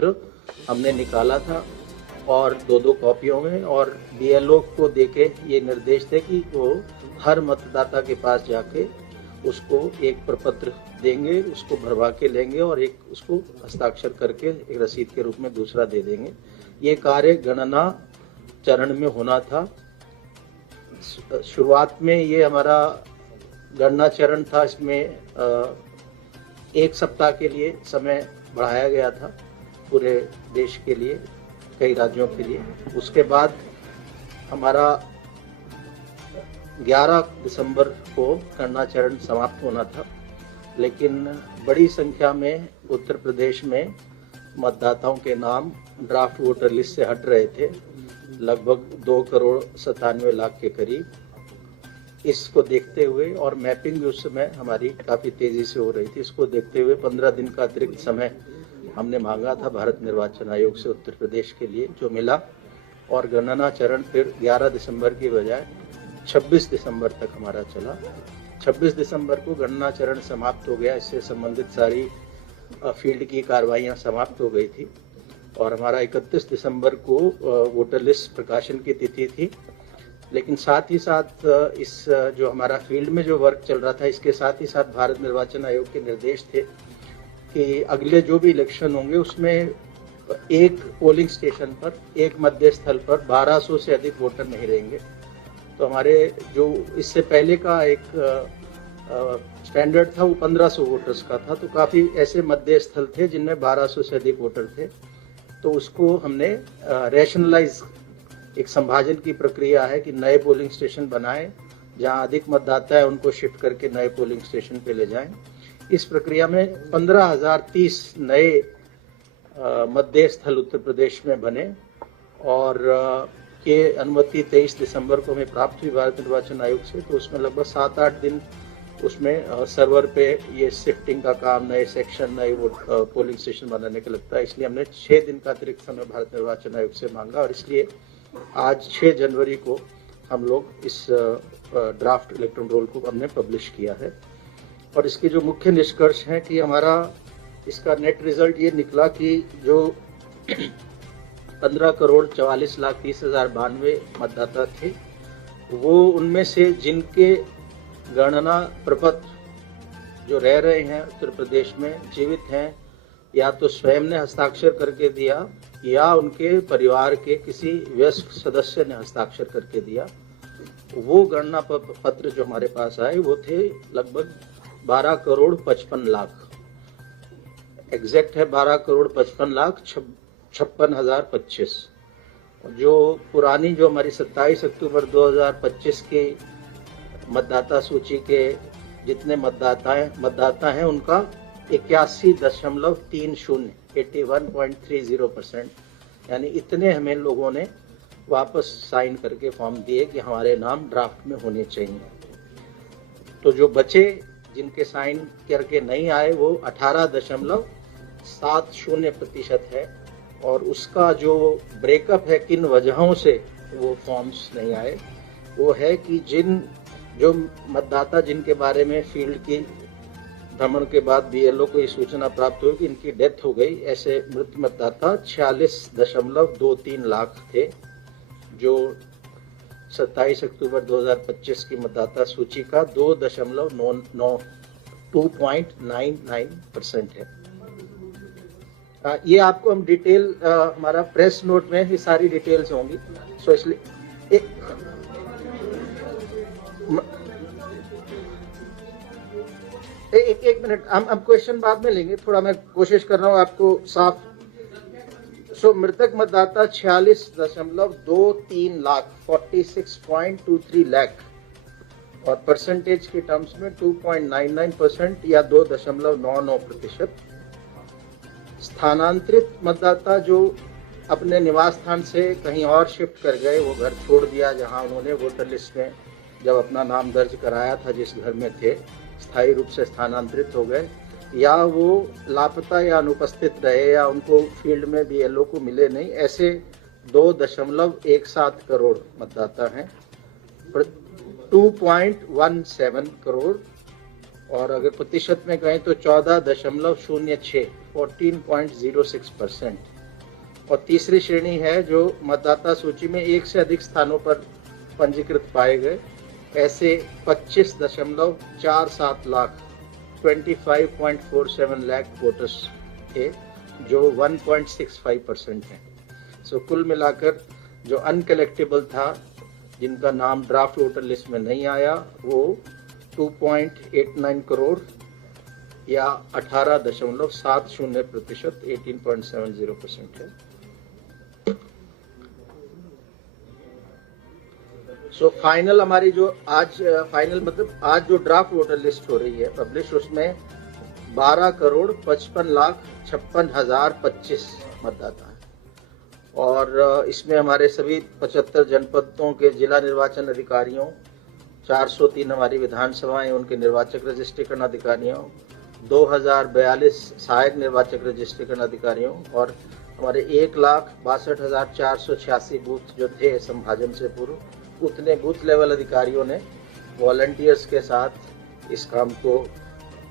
पत्र हमने निकाला था और 2-2 कॉपियों में, और बीएलओ को देके ये निर्देश थे कि वो हर मतदाता के पास जाके उसको एक प्रपत्र देंगे, उसको भरवा के लेंगे और एक उसको हस्ताक्षर करके एक रसीद के रूप में दूसरा दे देंगे। ये कार्य गणना चरण में होना था। शुरुआत में ये हमारा गणना चरण था, इसमें 1 सप्ताह के लिए समय बढ़ाया गया था पूरे देश के लिए, कई राज्यों के लिए। उसके बाद हमारा 11 दिसंबर को गणना चरण समाप्त होना था, लेकिन बड़ी संख्या में उत्तर प्रदेश में मतदाताओं के नाम ड्राफ्ट वोटर लिस्ट से हट रहे थे, लगभग 2,97,00,000 के करीब। इसको देखते हुए, और मैपिंग भी उस समय हमारी काफ़ी तेज़ी से हो रही थी, इसको देखते हुए 15 दिन का अतिरिक्त समय हमने मांगा था भारत निर्वाचन आयोग से उत्तर प्रदेश के लिए, जो मिला। और गणना चरण फिर 11 दिसंबर की बजाय 26 दिसंबर तक हमारा चला। 26 दिसंबर को गणना चरण समाप्त हो गया, इससे संबंधित सारी फील्ड की कार्रवाइयाँ समाप्त हो गई थी और हमारा 31 दिसंबर को वोटर लिस्ट प्रकाशन की तिथि थी। लेकिन साथ ही साथ इस जो हमारा फील्ड में जो वर्क चल रहा था, इसके साथ ही साथ भारत निर्वाचन आयोग के निर्देश थे कि अगले जो भी इलेक्शन होंगे उसमें एक पोलिंग स्टेशन पर, एक मतदेय स्थल पर 1200 से अधिक वोटर नहीं रहेंगे। तो हमारे जो इससे पहले का एक स्टैंडर्ड था वो 1500 वोटर्स का था, तो काफ़ी ऐसे मतदेय स्थल थे जिनमें 1200 से अधिक वोटर थे। तो उसको हमने रैशनलाइज, एक संभाजन की प्रक्रिया है कि नए पोलिंग स्टेशन बनाएं, जहां अधिक मतदाता है उनको शिफ्ट करके नए पोलिंग स्टेशन पे ले जाएं। इस प्रक्रिया में 15,030 नए मतदेय स्थल उत्तर प्रदेश में बने और के अनुमति 23 दिसंबर को हमें प्राप्त हुई भारत निर्वाचन आयोग से। तो उसमें लगभग 7-8 दिन उसमें सर्वर पे ये शिफ्टिंग का काम, नए सेक्शन, नए पोलिंग स्टेशन बनाने का लगता है। इसलिए हमने 6 दिन का अतिरिक्त समय भारत निर्वाचन आयोग से मांगा और इसलिए आज 6 जनवरी को हम लोग इस ड्राफ्ट इलेक्ट्रल रोल को हमने पब्लिश किया है। और इसके जो मुख्य निष्कर्ष हैं कि हमारा इसका नेट रिजल्ट ये निकला कि जो 15,44,30,092 मतदाता थे, वो उनमें से जिनके गणना प्रपत्र जो रह रहे हैं उत्तर प्रदेश में, जीवित हैं, या तो स्वयं ने हस्ताक्षर करके दिया या उनके परिवार के किसी वयस्क सदस्य ने हस्ताक्षर करके दिया, वो गणना पत्र जो हमारे पास आए वो थे लगभग 12,55,00,000। एग्जैक्ट है 12,55,56,025। जो पुरानी, जो हमारी 27 अक्टूबर 2025 की मतदाता सूची के जितने मतदाता हैं उनका 81.30, 81.30%, यानी इतने हमें लोगों ने वापस साइन करके फॉर्म दिए कि हमारे नाम ड्राफ्ट में होने चाहिए। तो जो बचे, जिनके साइन करके नहीं आए, वो 18.70% है। और उसका जो ब्रेकअप है किन वजहों से वो फॉर्म्स नहीं आए, वो है कि जो मतदाता जिनके बारे में फील्ड की भ्रमण के बाद बीएलओ को ये सूचना प्राप्त हुई कि इनकी डेथ हो गई, ऐसे मृत मतदाता 46.23 लाख थे, जो 27 अक्टूबर 2025 की मतदाता सूची का 2.99% है। ये आपको हम डिटेल, हमारा प्रेस नोट में ये सारी डिटेल्स होंगी, सो इसलिए एक मिनट, हम क्वेश्चन बाद में लेंगे, थोड़ा मैं कोशिश कर रहा हूँ आपको साफ। सो मृतक मतदाता 46.23 लाख, 46.23 लाख, और परसेंटेज के टर्म्स में 2.99% या 2.99%। स्थानांतरित मतदाता जो अपने निवास स्थान से कहीं और शिफ्ट कर गए, वो घर छोड़ दिया जहां उन्होंने वोटर लिस्ट में जब अपना नाम दर्ज कराया था, जिस घर में थे, स्थायी रूप से स्थानांतरित हो गए, या वो लापता या अनुपस्थित रहे, या उनको फील्ड में बीएलओ को मिले नहीं, ऐसे 2.17 करोड़ मतदाता हैं, 2.17 करोड़। और अगर प्रतिशत में कहें तो 14.06, 14.06%। और तीसरी श्रेणी है जो मतदाता सूची में एक से अधिक स्थानों पर पंजीकृत पाए गए ऐसे 25.47 लाख 25.47 लाख वोटर्स थे, जो 1.65% है। सो कुल मिलाकर जो अनकलेक्टेबल था, जिनका नाम ड्राफ्ट वोटर लिस्ट में नहीं आया, वो 2.89 करोड़ या 18.70%, 18.70% है। सो फाइनल हमारी जो आज फाइनल मतलब आज जो ड्राफ्ट वोटर लिस्ट हो रही है पब्लिश, उसमें 12,55,56,025 मतदाता है। और इसमें हमारे सभी 75 जनपदों के जिला निर्वाचन अधिकारियों, 403 हमारी विधानसभाएं उनके निर्वाचक रजिस्ट्रेशन अधिकारियों, 2042 सहायक निर्वाचक रजिस्ट्रेशन अधिकारियों और हमारे 1,62,486 बूथ जो थे संभाजन से पूर्व, उतने बूथ लेवल अधिकारियों ने वॉलंटियर्स के साथ इस काम को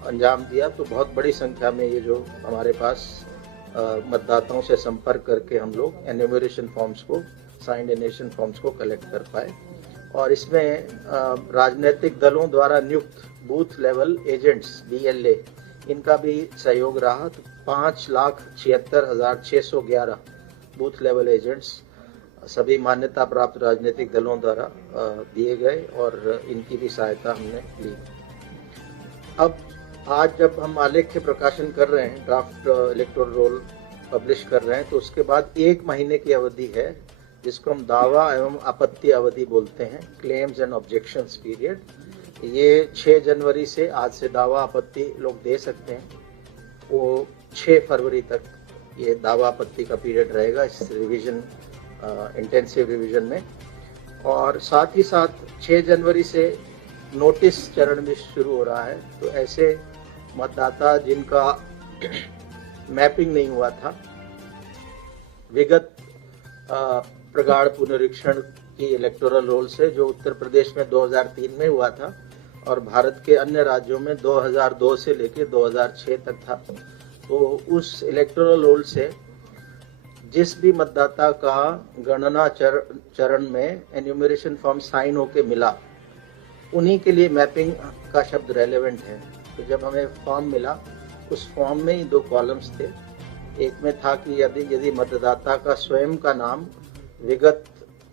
अंजाम दिया। तो बहुत बड़ी संख्या में ये जो हमारे पास मतदाताओं से संपर्क करके हम लोग एन्यूमरेशन फॉर्म्स को, साइंड एन्यूमरेशन फॉर्म्स को कलेक्ट कर पाए। और इसमें राजनीतिक दलों द्वारा नियुक्त बूथ लेवल एजेंट्स BLA, इनका भी सहयोग रहा। तो 5,76,611 बूथ लेवल एजेंट्स सभी मान्यता प्राप्त राजनीतिक दलों द्वारा दिए गए और इनकी भी सहायता हमने ली। अब आज जब हम आलेख्य प्रकाशन कर रहे हैं, ड्राफ्ट इलेक्टोरल रोल पब्लिश कर रहे हैं, तो उसके बाद 1 महीने की अवधि है जिसको हम दावा एवं आपत्ति अवधि बोलते हैं, क्लेम्स एंड ऑब्जेक्शंस पीरियड। ये 6 जनवरी से, आज से दावा आपत्ति लोग दे सकते हैं, वो 6 फरवरी तक ये दावा आपत्ति का पीरियड रहेगा इस रिवीजन, इंटेंसिव रिवीजन में। और साथ ही साथ 6 जनवरी से नोटिस चरण भी शुरू हो रहा है। तो ऐसे मतदाता जिनका मैपिंग नहीं हुआ था, विगत प्रगाढ़ पुनरीक्षण की इलेक्टोरल रोल से, जो उत्तर प्रदेश में 2003 में हुआ था और भारत के अन्य राज्यों में 2002 से लेकर 2006 तक था, तो उस इलेक्टोरल रोल से जिस भी मतदाता का गणना चरण में एन्यूमरेशन फॉर्म साइन होके मिला, उन्हीं के लिए मैपिंग का शब्द रेलेवेंट है। तो जब हमें फॉर्म मिला, उस फॉर्म में ही 2 कॉलम्स थे। एक में था कि यदि मतदाता का स्वयं का नाम विगत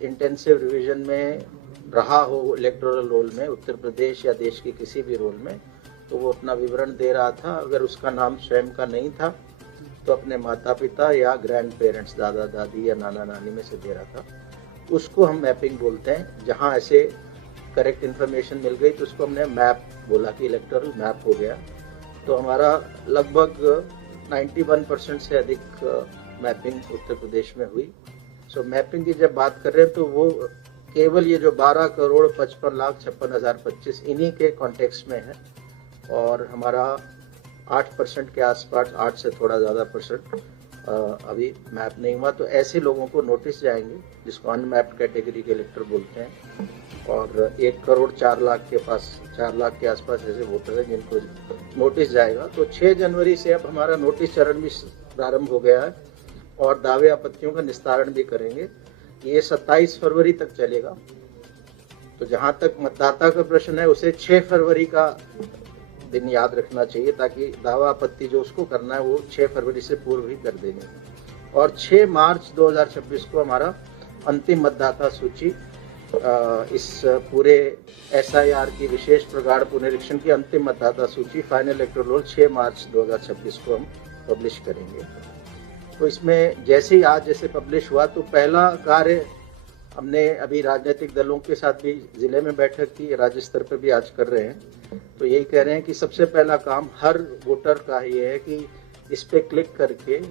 इंटेंसिव रिवीजन में रहा हो इलेक्टोरल रोल में, उत्तर प्रदेश या देश की किसी भी रोल में, तो वो अपना विवरण दे रहा था। अगर उसका नाम स्वयं का नहीं था तो अपने माता पिता या ग्रैंड पेरेंट्स, दादा दादी या नाना नानी में से दे रहा था। उसको हम मैपिंग बोलते हैं। जहाँ ऐसे करेक्ट इन्फॉर्मेशन मिल गई तो उसको हमने मैप बोला कि इलेक्टोरल मैप हो गया। तो हमारा लगभग 91% से अधिक मैपिंग उत्तर प्रदेश में हुई। सो मैपिंग की जब बात कर रहे हैं तो वो केवल ये जो 12,55,56,025 इन्हीं के कॉन्टेक्स्ट में है। और हमारा 8% के आसपास, 8 से थोड़ा ज़्यादा परसेंट अभी मैप नहीं हुआ। तो ऐसे लोगों को नोटिस जाएंगे जिसको अनमैप्ड कैटेगरी के इलेक्टर बोलते हैं। और 1 करोड़ 4 लाख के पास, 4 लाख के आसपास ऐसे वोटर हैं जिनको नोटिस जाएगा। तो 6 जनवरी से अब हमारा नोटिस चरण भी प्रारंभ हो गया है और दावे आपत्तियों का निस्तारण भी करेंगे। ये 27 फरवरी तक चलेगा। तो जहां तक मतदाता का प्रश्न है, उसे 6 फरवरी का दिन याद रखना चाहिए, ताकि दावा आपत्ति जो उसको करना है वो 6 फरवरी से पूर्व ही कर देंगे। और 6 मार्च 2026 को हमारा अंतिम मतदाता सूची, इस पूरे SIR की विशेष प्रगाढ़ पुनरीक्षण की अंतिम मतदाता सूची, फाइनल इलेक्टोरल रोल 6 मार्च 2026 को हम पब्लिश करेंगे। तो इसमें जैसे ही आज जैसे पब्लिश हुआ, तो पहला कार्य हमने अभी राजनीतिक दलों के साथ भी जिले में बैठक की, राज्य स्तर पर भी आज कर रहे हैं। तो यही कह रहे हैं कि सबसे पहला काम हर वोटर का ये है कि इस पे क्लिक करके,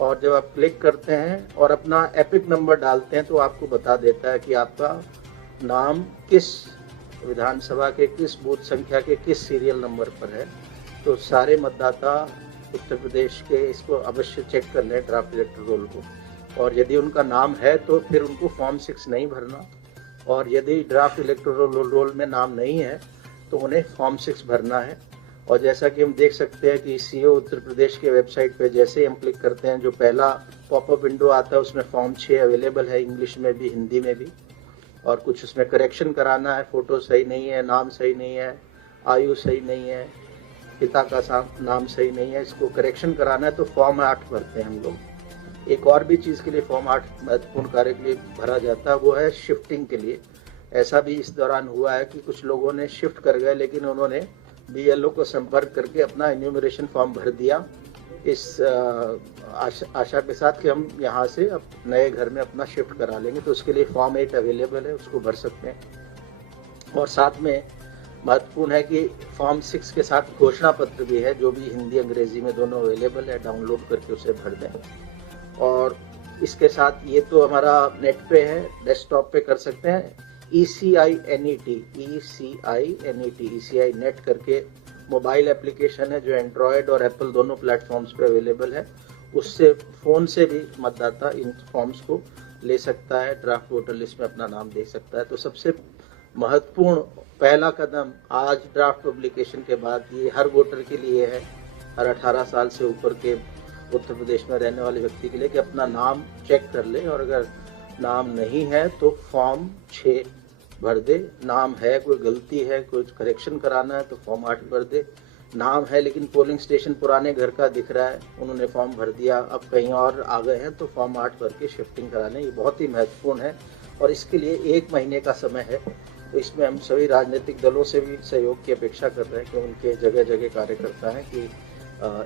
और जब आप क्लिक करते हैं और अपना एपिक नंबर डालते हैं तो आपको बता देता है कि आपका नाम किस विधानसभा के किस बूथ संख्या के किस सीरियल नंबर पर है। तो सारे मतदाता उत्तर प्रदेश के इसको अवश्य चेक कर लें, ड्राफ्ट इलेक्टोरल रोल को। और यदि उनका नाम है तो फिर उनको फॉर्म 6 नहीं भरना, और यदि ड्राफ्ट इलेक्टोरल रोल में नाम नहीं है तो उन्हें फॉर्म 6 भरना है। और जैसा कि हम देख सकते हैं कि CO उत्तर प्रदेश के वेबसाइट पे जैसे ही हम क्लिक करते हैं, जो पहला पॉपअप विंडो आता है, उसमें फॉर्म 6 अवेलेबल है, इंग्लिश में भी हिंदी में भी। और कुछ उसमें करेक्शन कराना है, फ़ोटो सही नहीं है, नाम सही नहीं है, आयु सही नहीं है, पिता का नाम सही नहीं है, इसको करेक्शन कराना है तो फॉर्म 8 भरते हैं हम लोग। एक और भी चीज़ के लिए फॉर्म 8 महत्वपूर्ण कार्य के लिए भरा जाता है, वो है शिफ्टिंग के लिए। ऐसा भी इस दौरान हुआ है कि कुछ लोगों ने शिफ्ट कर गए, लेकिन उन्होंने बीएलओ को संपर्क करके अपना इन्यूमरेशन फॉर्म भर दिया, इस आशा के साथ कि हम यहाँ से अब नए घर में अपना शिफ्ट करा लेंगे। तो उसके लिए फॉर्म 8 अवेलेबल है, उसको भर सकते हैं। और साथ में महत्वपूर्ण है कि फॉर्म 6 के साथ घोषणा पत्र भी है, जो भी हिंदी अंग्रेजी में दोनों अवेलेबल है, डाउनलोड करके उसे भर दें। और इसके साथ ये तो हमारा नेट पे है, डेस्कटॉप पे कर सकते हैं। ECINET ECI नेट करके मोबाइल एप्लीकेशन है जो एंड्रॉयड और एप्पल दोनों प्लेटफॉर्म्स पे अवेलेबल है। उससे फ़ोन से भी मतदाता इन फॉर्म्स को ले सकता है, ड्राफ्ट वोटर लिस्ट में अपना नाम दे सकता है। तो सबसे महत्वपूर्ण पहला कदम आज ड्राफ्ट पब्लिकेशन के बाद ये हर वोटर के लिए है, हर 18 साल से ऊपर के उत्तर प्रदेश में रहने वाले व्यक्ति के लिए, कि अपना नाम चेक कर ले, और अगर नाम नहीं है तो फॉर्म 6 भर दे। नाम है, कोई गलती है, कोई करेक्शन कराना है तो फॉर्म 8 भर दे। नाम है लेकिन पोलिंग स्टेशन पुराने घर का दिख रहा है, उन्होंने फॉर्म भर दिया, अब कहीं और आ गए हैं तो फॉर्म 8 भर के शिफ्टिंग कराने। ये बहुत ही महत्वपूर्ण है और इसके लिए 1 महीने का समय है। तो इसमें हम सभी राजनीतिक दलों से भी सहयोग की अपेक्षा कर रहे हैं कि उनके जगह जगह कार्यकर्ता हैं कि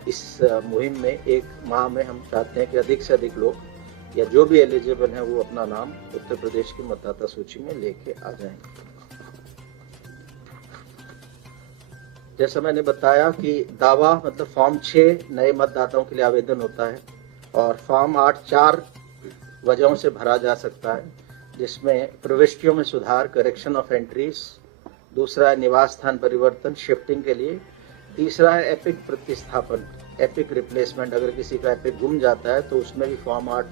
इस मुहिम में 1 माह में हम चाहते हैं कि अधिक से अधिक लोग या जो भी एलिजिबल हैं वो अपना नाम उत्तर प्रदेश की मतदाता सूची में लेके आ जाएं। जैसा मैंने बताया कि दावा मतलब फॉर्म 6 नए मतदाताओं के लिए आवेदन होता है और फॉर्म 8 4 वजहों से भरा जा सकता है, जिसमें प्रविष्टियों में सुधार, करेक्शन ऑफ एंट्रीज, दूसरा है निवास स्थान परिवर्तन शिफ्टिंग के लिए, तीसरा है एपिक प्रतिस्थापन, एपिक रिप्लेसमेंट, अगर किसी का एपिक गुम जाता है तो उसमें भी फॉर्म 8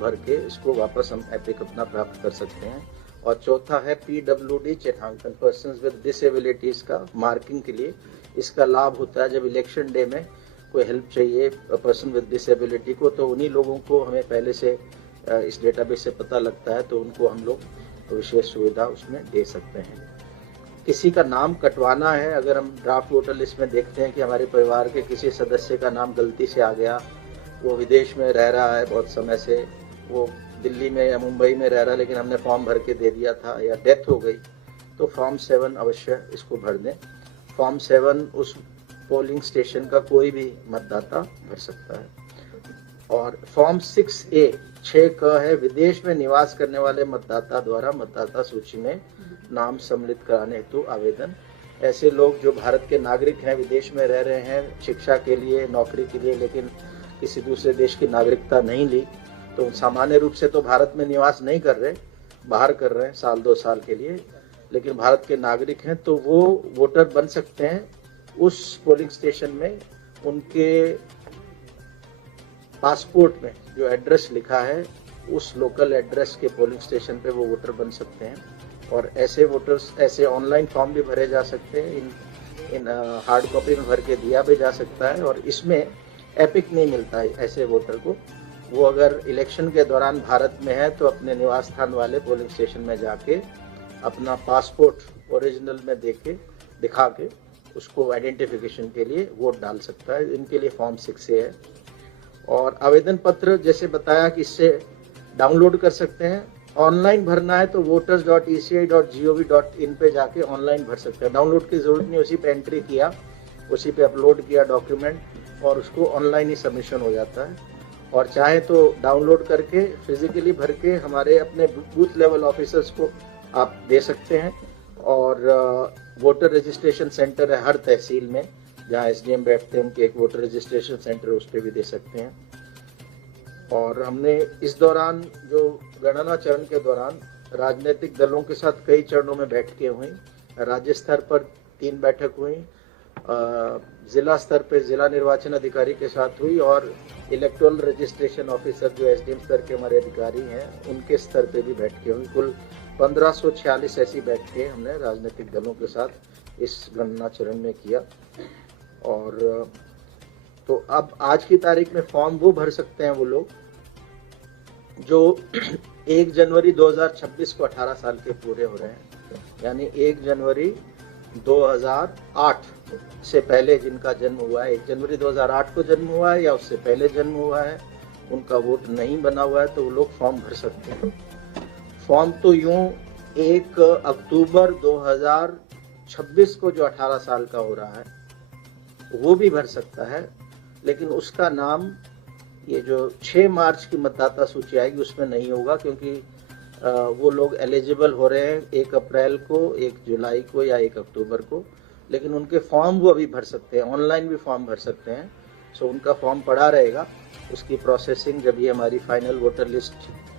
भर के इसको वापस हम एपिक अपना प्राप्त कर सकते हैं, और चौथा है PWD चिन्हांकन, पर्सन्स विद डिसेबिलिटीज का मार्किंग के लिए। इसका लाभ होता है जब इलेक्शन डे में कोई हेल्प चाहिए पर्सन विद डिसेबिलिटी को, तो उन्हीं लोगों को हमें पहले से इस डेटाबेस से पता लगता है, तो उनको हम लोग विशेष सुविधा उसमें दे सकते हैं। किसी का नाम कटवाना है, अगर हम ड्राफ्ट वोटर लिस्ट में देखते हैं कि हमारे परिवार के किसी सदस्य का नाम गलती से आ गया, वो विदेश में रह रहा है बहुत समय से, वो दिल्ली में या मुंबई में रह रहा है लेकिन हमने फॉर्म भर के दे दिया था, या डेथ हो गई, तो फॉर्म 7 अवश्य इसको भर दें। फॉर्म 7 उस पोलिंग स्टेशन का कोई भी मतदाता भर सकता है। और फॉर्म 6A 6 क है विदेश में निवास करने वाले मतदाता द्वारा मतदाता सूची में नाम सम्मिलित कराने हेतु आवेदन। ऐसे लोग जो भारत के नागरिक हैं, विदेश में रह रहे हैं शिक्षा के लिए, नौकरी के लिए, लेकिन किसी दूसरे देश की नागरिकता नहीं ली, तो सामान्य रूप से तो भारत में निवास नहीं कर रहे, बाहर कर रहे हैं साल 2 साल के लिए, लेकिन भारत के नागरिक हैं, तो वो वोटर बन सकते हैं। उस पोलिंग स्टेशन में उनके पासपोर्ट में जो एड्रेस लिखा है, उस लोकल एड्रेस के पोलिंग स्टेशन पे वो वोटर बन सकते हैं। और ऐसे वोटर्स, ऐसे ऑनलाइन फॉर्म भी भरे जा सकते हैं, इन हार्ड कॉपी में भर के दिया भी जा सकता है। और इसमें एपिक नहीं मिलता है ऐसे वोटर को, वो अगर इलेक्शन के दौरान भारत में है तो अपने निवास स्थान वाले पोलिंग स्टेशन में जाके अपना पासपोर्ट ओरिजिनल में दिखा के उसको आइडेंटिफिकेशन के लिए वोट डाल सकता है। इनके लिए फॉर्म 6A है। और आवेदन पत्र जैसे बताया कि इससे डाउनलोड कर सकते हैं। ऑनलाइन भरना है तो voters.eci.gov.in पे जाके ऑनलाइन भर सकते हैं, डाउनलोड की जरूरत नहीं, उसी पे एंट्री किया, उसी पे अपलोड किया डॉक्यूमेंट, और उसको ऑनलाइन ही सबमिशन हो जाता है। और चाहे तो डाउनलोड करके फिजिकली भर के हमारे अपने बूथ लेवल ऑफिसर्स को आप दे सकते हैं। और वोटर रजिस्ट्रेशन सेंटर है हर तहसील में, जहाँ SDM बैठते हैं, उनके एक वोटर रजिस्ट्रेशन सेंटर, उस पर भी दे सकते हैं। और हमने इस दौरान जो गणना चरण के दौरान राजनीतिक दलों के साथ कई चरणों में बैठकें हुई। राज्य स्तर पर 3 बैठक हुई, जिला स्तर पे जिला निर्वाचन अधिकारी के साथ हुई, और इलेक्टोरल रजिस्ट्रेशन ऑफिसर जो SDM स्तर के हमारे अधिकारी हैं उनके स्तर पे भी बैठकें हुई। कुल 1546 ऐसी बैठकें हमने राजनीतिक दलों के साथ इस गणना चरण में किया। और तो अब आज की तारीख में फॉर्म वो भर सकते हैं वो लोग जो 1 जनवरी 2026 को 18 साल के पूरे हो रहे हैं, यानी 1 जनवरी 2008 से पहले जिनका जन्म हुआ है, 1 जनवरी 2008 को जन्म हुआ है या उससे पहले जन्म हुआ है, उनका वोट नहीं बना हुआ है, तो वो लोग फॉर्म भर सकते हैं। फॉर्म तो यूं 1 अक्टूबर 2026 को जो 18 साल का हो रहा है वो भी भर सकता है, लेकिन उसका नाम ये जो 6 मार्च की मतदाता सूची आएगी उसमें नहीं होगा, क्योंकि वो लोग एलिजिबल हो रहे हैं 1 अप्रैल को, 1 जुलाई को या 1 अक्टूबर को, लेकिन उनके फॉर्म वो अभी भर सकते हैं, ऑनलाइन भी फॉर्म भर सकते हैं। सो उनका फॉर्म पड़ा रहेगा, उसकी प्रोसेसिंग जब ये हमारी फाइनल वोटर लिस्ट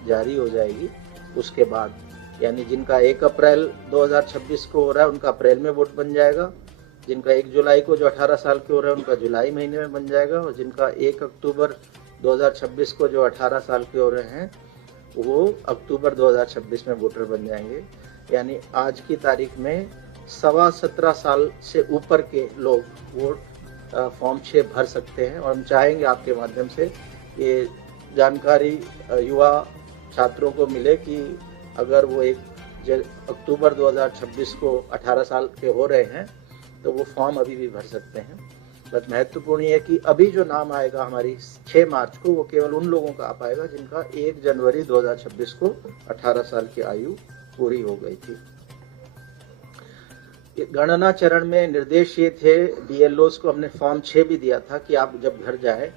जारी हो जाएगी उसके बाद, यानी जिनका 1 अप्रैल 2026 को हो रहा है उनका अप्रैल में वोट बन जाएगा, जिनका 1 जुलाई को जो 18 साल के हो रहे हैं उनका जुलाई महीने में बन जाएगा, और जिनका 1 अक्टूबर 2026 को जो 18 साल के हो रहे हैं वो अक्टूबर 2026 में वोटर बन जाएंगे। यानी आज की तारीख में 17.25 साल से ऊपर के लोग वोट फॉर्म 6 भर सकते हैं, और हम चाहेंगे आपके माध्यम से ये जानकारी युवा छात्रों को मिले कि अगर वो 1 अक्टूबर 2026 को 18 साल के हो रहे हैं तो वो फॉर्म अभी भी भर सकते हैं। बस महत्वपूर्ण है कि अभी जो नाम आएगा हमारी 6 मार्च को वो केवल उन लोगों का आ पाएगा जिनका 1 जनवरी 2026 को 18 साल की आयु पूरी हो गई थी। गणना चरण में निर्देश ये थे, बीएलओस को हमने फॉर्म 6 भी दिया था कि आप जब घर जाए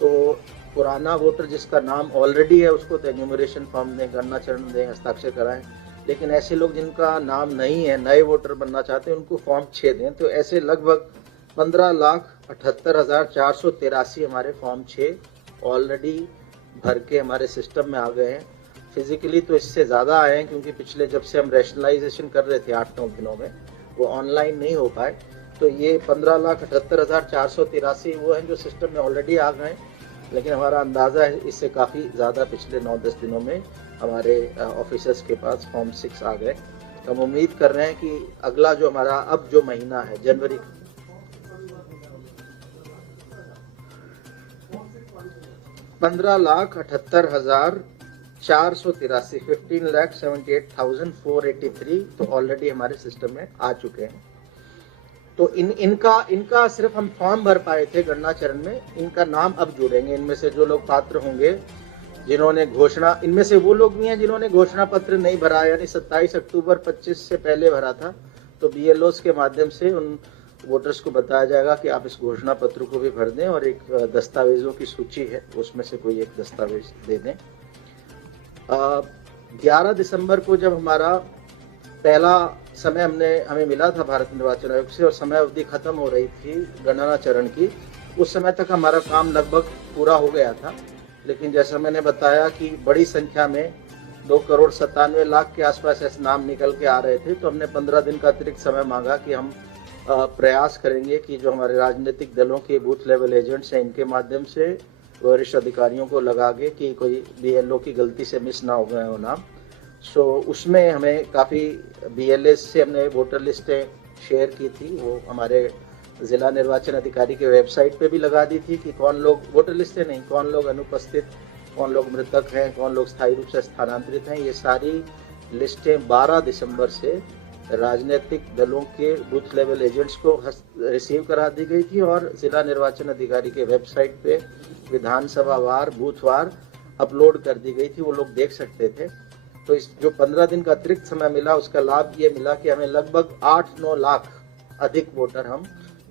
तो पुराना वोटर जिसका नाम ऑलरेडी है उसको तो एन्यूमरेशन फॉर्म दें, गणना चरण दें, हस्ताक्षर कराएं, लेकिन ऐसे लोग जिनका नाम नहीं है, नए वोटर बनना चाहते हैं, उनको फॉर्म 6 दें। तो ऐसे लगभग 15,78,483 हमारे फॉर्म 6 ऑलरेडी भर के हमारे सिस्टम में आ गए हैं। फिजिकली तो इससे ज़्यादा आए हैं, क्योंकि पिछले जब से हम रैशनलाइजेशन कर रहे थे 8-9 दिनों में वो ऑनलाइन नहीं हो पाए, तो ये 15,78,483 वो हैं जो सिस्टम में ऑलरेडी आ गए, लेकिन हमारा अंदाज़ा है इससे काफ़ी ज़्यादा पिछले 9-10 दिनों में हमारे ऑफिसर्स के पास फॉर्म 6 आ गए। तो हम उम्मीद कर रहे हैं कि अगला जो हमारा अब जो महीना है जनवरी, 15,78,483 15,78,483 तो ऑलरेडी हमारे सिस्टम में आ चुके हैं। तो इनका सिर्फ हम फॉर्म भर पाए थे गणना चरण में, इनका नाम अब जुड़ेंगे। इनमें से जो लोग पात्र होंगे जिन्होंने घोषणा, इनमें से वो लोग भी हैं जिन्होंने घोषणा पत्र नहीं भरा, यानी 27 अक्टूबर 25 से पहले भरा था, तो बीएलओस के माध्यम से उन वोटर्स को बताया जाएगा कि आप इस घोषणा पत्र को भी भर दें, और एक दस्तावेजों की सूची है उसमें से कोई एक दस्तावेज दे दें। 11 दिसंबर को जब हमारा पहला समय हमें मिला था भारत निर्वाचन आयोग से और समय अवधि खत्म हो रही थी गणना चरण की, उस समय तक हमारा काम लगभग पूरा हो गया था, लेकिन जैसा मैंने बताया कि बड़ी संख्या में 2,97,00,000 के आसपास ऐसे नाम निकल के आ रहे थे, तो हमने 15 दिन का अतिरिक्त समय मांगा कि हम प्रयास करेंगे कि जो हमारे राजनीतिक दलों के बूथ लेवल एजेंट्स हैं इनके माध्यम से वरिष्ठ अधिकारियों को लगा के कि कोई बीएलओ की गलती से मिस ना हो गए हो नाम। सो उसमें हमें काफ़ी बीएलएस से हमने वोटर लिस्टें शेयर की थी, वो हमारे ज़िला निर्वाचन अधिकारी के वेबसाइट पे भी लगा दी थी कि कौन लोग, वोटर लिस्टें नहीं, कौन लोग अनुपस्थित, कौन लोग मृतक हैं, कौन लोग स्थायी रूप से स्थानांतरित हैं। ये सारी लिस्टें 12 दिसंबर से राजनीतिक दलों के बूथ लेवल एजेंट्स को रिसीव करा दी गई थी, और जिला निर्वाचन अधिकारी के वेबसाइट पे विधानसभा वार, बूथवार अपलोड कर दी गई थी, वो लोग देख सकते थे। तो इस जो 15 दिन का अतिरिक्त समय मिला उसका लाभ ये मिला कि हमें लगभग 8-9 लाख अधिक वोटर, हम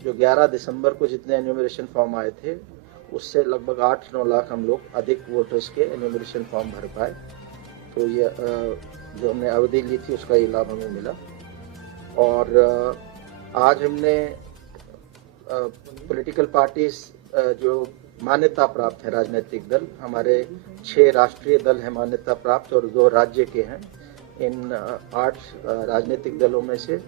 जो 11 दिसंबर को जितने एन्यूमरेशन फॉर्म आए थे उससे लगभग 8-9 लाख हम लोग अधिक वोटर्स के एन्यूमरेशन फॉर्म भर पाए। तो ये जो हमने अवधि ली थी उसका ये लाभ हमें मिला। और आज हमने पॉलिटिकल पार्टीज जो मान्यता प्राप्त है, राजनीतिक दल, हमारे 6 राष्ट्रीय दल हैं मान्यता प्राप्त और 2 राज्य के हैं। इन 8 राजनीतिक दलों में से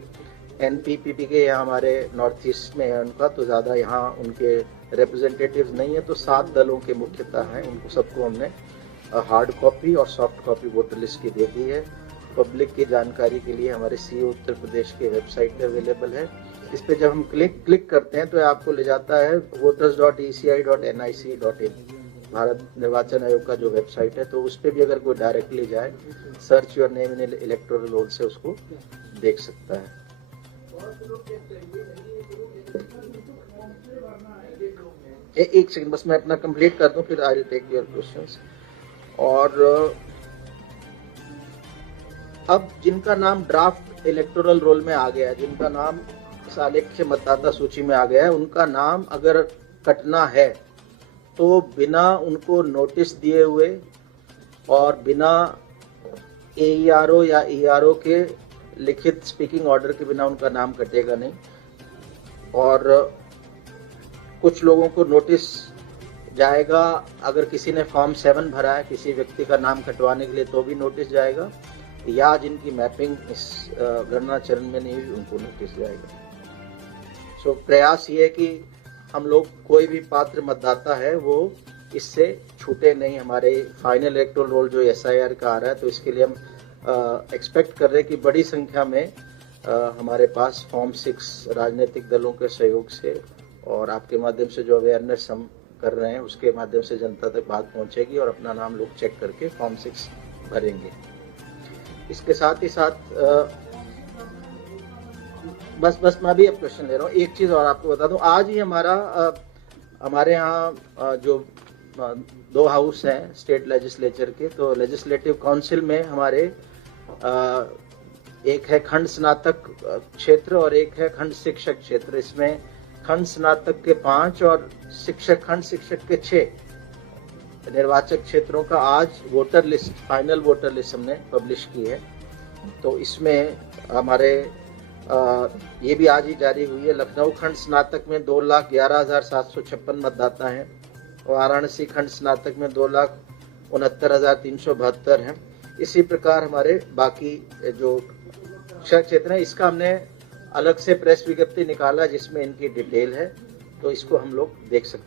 एनपीपी के यहाँ हमारे नॉर्थ ईस्ट में है उनका, तो ज़्यादा यहाँ उनके रिप्रेजेंटेटिव्स नहीं है, तो 7 दलों के मुख्यतः हैं, उनको सबको हमने हार्ड कॉपी और सॉफ्ट कॉपी वोटर लिस्ट की दे दी है। पब्लिक की जानकारी के लिए हमारे सीओ उत्तर प्रदेश के वेबसाइट पे अवेलेबल है। इस पे जब हम क्लिक करते हैं तो आपको ले जाता है voters.eci.nic.in। भारत निर्वाचन आयोग का जो वेबसाइट है, तो उस पर भी अगर कोई डायरेक्टली जाए, search your name in electoral roll से उसको देख सकता है। एक सेकंड बस मैं अपना कंप्लीट कर दूं, फिर I will take your questions. और अब जिनका नाम ड्राफ्ट इलेक्टोरल रोल में आ गया है, जिनका नाम इस आलेख के मतदाता सूची में आ गया है, उनका नाम अगर कटना है तो बिना उनको नोटिस दिए हुए और बिना AERO या ERO के लिखित स्पीकिंग ऑर्डर के बिना उनका नाम कटेगा नहीं। और कुछ लोगों को नोटिस जाएगा, अगर किसी ने फॉर्म 7 भरा है किसी व्यक्ति का नाम कटवाने के लिए तो भी नोटिस जाएगा, या जिनकी मैपिंग इस गणना चरण में नहीं हुई उनको नोटिस जाएगा। सो प्रयास ये है कि हम लोग कोई भी पात्र मतदाता है वो इससे छूटे नहीं। हमारे फाइनल इलेक्टोरल रोल जो SIR का आ रहा है, तो इसके लिए हम एक्सपेक्ट कर रहे हैं कि बड़ी संख्या में हमारे पास फॉर्म 6 राजनीतिक दलों के सहयोग से और आपके माध्यम से जो अवेयरनेस हम कर रहे हैं उसके माध्यम से जनता तक बात पहुंचेगी और अपना नाम लोग चेक करके फॉर्म 6 भरेंगे। इसके साथ ही साथ बस मैं भी अब क्वेश्चन ले रहा हूँ। एक चीज और आपको बता दूं, आज ही हमारे यहाँ जो 2 हाउस हैं स्टेट लेजिस्लेचर के, तो लेजिस्लेटिव काउंसिल में हमारे एक है खंड स्नातक क्षेत्र और एक है खंड शिक्षक क्षेत्र। इसमें खंड स्नातक के 5 और खंड शिक्षक के 6 निर्वाचक क्षेत्रों का आज voter list, final voter list हमने पब्लिश की है। तो इसमें हमारे ये भी आज ही जारी हुई है। लखनऊ खंड स्नातक में 2,11,756 मतदाता हैं और वाराणसी खंड स्नातक में 2,69,372 हैं। इसी प्रकार हमारे बाकी जो क्षेत्र है, इसका हमने अलग से प्रेस विज्ञप्ति निकाला जिसमें इनकी डिटेल है, तो इसको हम लोग देख सकते हैं।